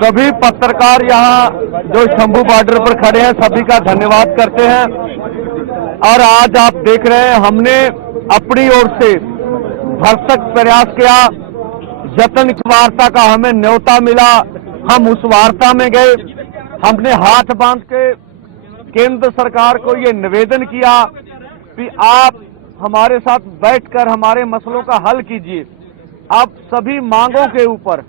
सभी पत्रकार यहाँ जो शंभू बॉर्डर पर खड़े हैं सभी का धन्यवाद करते हैं। और आज आप देख रहे हैं हमने अपनी ओर से भरसक प्रयास किया, जतन वार्ता का हमें न्योता मिला, हम उस वार्ता में गए। हमने हाथ बांध के केंद्र सरकार को ये निवेदन किया कि आप हमारे साथ बैठकर हमारे मसलों का हल कीजिए। अब सभी मांगों के ऊपर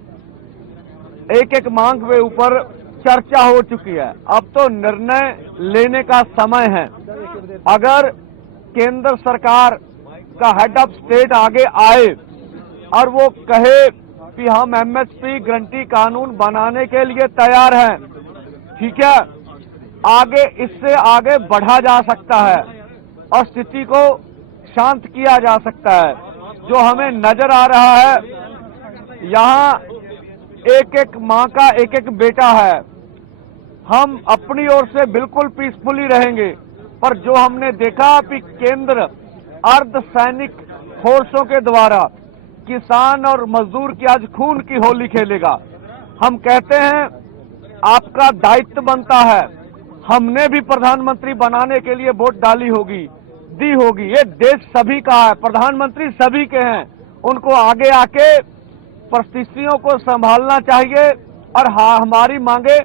एक एक मांग के ऊपर चर्चा हो चुकी है। अब तो निर्णय लेने का समय है। अगर केंद्र सरकार का हेड ऑफ स्टेट आगे आए और वो कहे कि हम एमएसपी गारंटी कानून बनाने के लिए तैयार हैं, ठीक है, आगे इससे आगे बढ़ा जा सकता है और स्थिति को शांत किया जा सकता है। जो हमें नजर आ रहा है, यहाँ एक एक माँ का एक एक बेटा है। हम अपनी ओर से बिल्कुल पीसफुली रहेंगे, पर जो हमने देखा कि केंद्र अर्धसैनिक फोर्सों के द्वारा किसान और मजदूर की आज खून की होली खेलेगा। हम कहते हैं आपका दायित्व बनता है। हमने भी प्रधानमंत्री बनाने के लिए वोट डाली होगी, दी होगी। ये देश सभी का है, प्रधानमंत्री सभी के हैं। उनको आगे आके परिस्थितियों को संभालना चाहिए और हमारी मांगे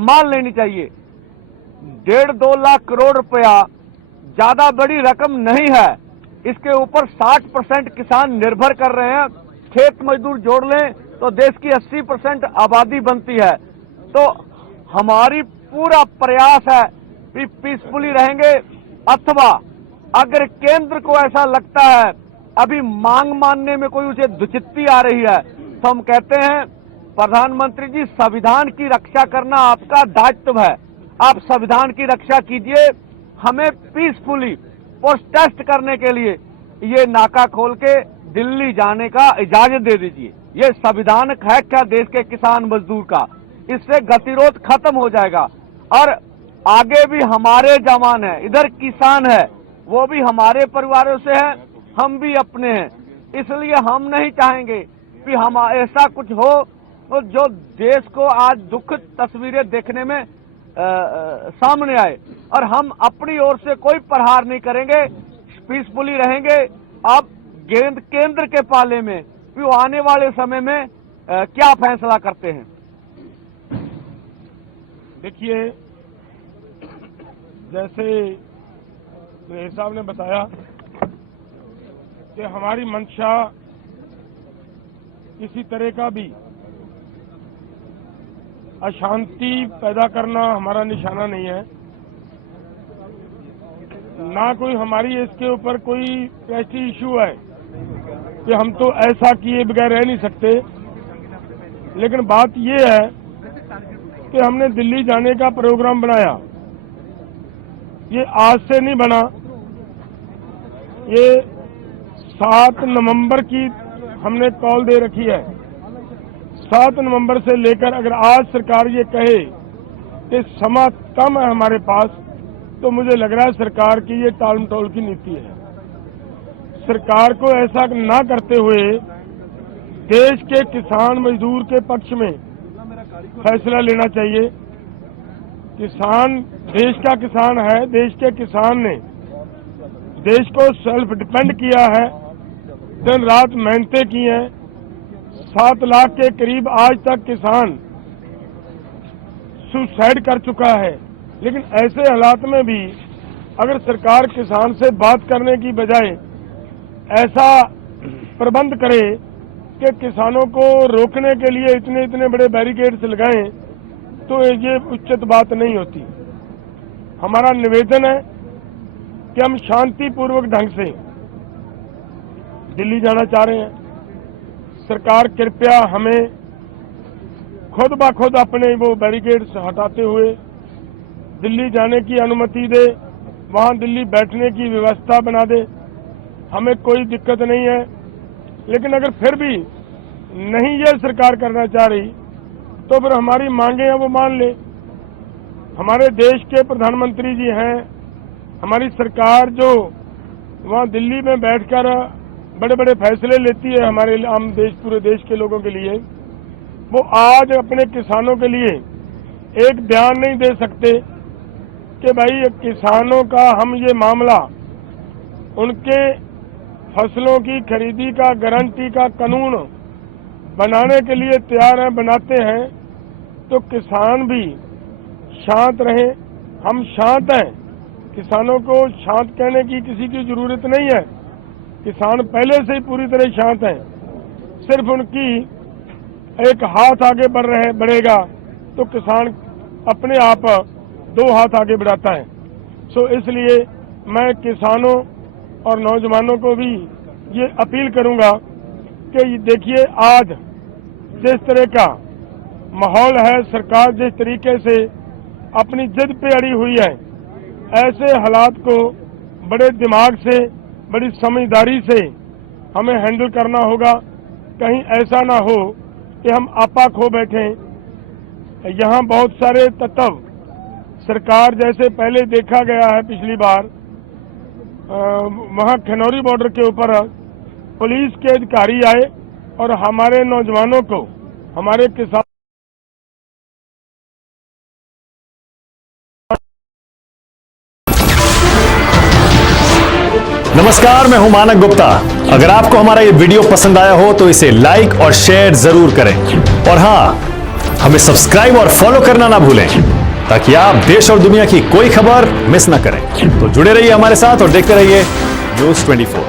मान लेनी चाहिए। 1.5-2 लाख करोड़ रुपया ज्यादा बड़ी रकम नहीं है। इसके ऊपर 60% किसान निर्भर कर रहे हैं। खेत मजदूर जोड़ लें तो देश की 80% आबादी बनती है। तो हमारी पूरा प्रयास है कि पीसफुली रहेंगे, अथवा अगर केंद्र को ऐसा लगता है अभी मांग मानने में कोई उसे दुचित्ती आ रही है, तो हम कहते हैं प्रधानमंत्री जी, संविधान की रक्षा करना आपका दायित्व है। आप संविधान की रक्षा कीजिए। हमें पीसफुली प्रोटेस्ट करने के लिए ये नाका खोल के दिल्ली जाने का इजाजत दे दीजिए। ये संविधान है क्या देश के किसान मजदूर का? इससे गतिरोध खत्म हो जाएगा। और आगे भी हमारे जवान है, इधर किसान है, वो भी हमारे परिवारों से है, हम भी अपने हैं। इसलिए हम नहीं चाहेंगे कि हम ऐसा कुछ हो तो जो देश को आज दुखद तस्वीरें देखने में सामने आए। और हम अपनी ओर से कोई प्रहार नहीं करेंगे, पीसफुली रहेंगे। अब केंद्र के पाले में कि वो आने वाले समय में क्या फैसला करते हैं। देखिए, जैसे मेरे साहब ने बताया कि हमारी मंशा किसी तरह का भी अशांति पैदा करना हमारा निशाना नहीं है, ना कोई हमारी इसके ऊपर कोई ऐसी इशू है कि हम तो ऐसा किए बगैर रह नहीं सकते। लेकिन बात ये है कि हमने दिल्ली जाने का प्रोग्राम बनाया। ये आज से नहीं बना, ये 7 नवंबर की हमने कॉल दे रखी है। 7 नवंबर से लेकर अगर आज सरकार ये कहे कि समय कम है हमारे पास, तो मुझे लग रहा है सरकार की ये टाल मटोल की नीति है। सरकार को ऐसा ना करते हुए देश के किसान मजदूर के पक्ष में फैसला लेना चाहिए। किसान देश का किसान है, देश के किसान ने देश को सेल्फ डिपेंड किया है, दिन रात मेहनतें की हैं। 7 लाख के करीब आज तक किसान सुसाइड कर चुका है। लेकिन ऐसे हालात में भी अगर सरकार किसान से बात करने की बजाय ऐसा प्रबंध करे कि किसानों को रोकने के लिए इतने बड़े बैरिकेड्स लगाएं, तो ये उचित बात नहीं होती। हमारा निवेदन है कि हम शांतिपूर्वक ढंग से दिल्ली जाना चाह रहे हैं। सरकार कृपया हमें खुद ब खुद अपने वो बैरिकेड्स हटाते हुए दिल्ली जाने की अनुमति दे, वहां दिल्ली बैठने की व्यवस्था बना दे। हमें कोई दिक्कत नहीं है। लेकिन अगर फिर भी नहीं ये सरकार करना चाह रही, तो फिर हमारी मांगे हैं वो मान ले। हमारे देश के प्रधानमंत्री जी हैं, हमारी सरकार जो वहाँ दिल्ली में बैठकर बड़े बड़े फैसले लेती है हमारे आम देश, पूरे देश के लोगों के लिए, वो आज अपने किसानों के लिए एक बयान नहीं दे सकते कि भाई किसानों का हम ये मामला उनके फसलों की खरीदी का गारंटी का कानून बनाने के लिए तैयार हैं, बनाते हैं, तो किसान भी शांत रहे। हम शांत हैं, किसानों को शांत कहने की किसी की जरूरत नहीं है। किसान पहले से ही पूरी तरह शांत हैं, सिर्फ उनकी एक हाथ आगे बढ़ेगा तो किसान अपने आप 2 हाथ आगे बढ़ाता है। सो इसलिए मैं किसानों और नौजवानों को भी ये अपील करूंगा कि देखिए आज जिस तरह का माहौल है, सरकार जिस तरीके से अपनी जिद पे अड़ी हुई है, ऐसे हालात को बड़े दिमाग से, बड़ी समझदारी से हमें हैंडल करना होगा। कहीं ऐसा ना हो कि हम आपा खो बैठें। यहाँ बहुत सारे तत्व सरकार जैसे पहले देखा गया है, पिछली बार वहाँ खनौरी बॉर्डर के ऊपर पुलिस के अधिकारी आए और हमारे नौजवानों को, हमारे किसान नमस्कार, मैं हूं मानक गुप्ता। अगर आपको हमारा ये वीडियो पसंद आया हो तो इसे लाइक और शेयर जरूर करें, और हां, हमें सब्सक्राइब और फॉलो करना ना भूलें ताकि आप देश और दुनिया की कोई खबर मिस ना करें। तो जुड़े रहिए हमारे साथ और देखते रहिए न्यूज़ 24।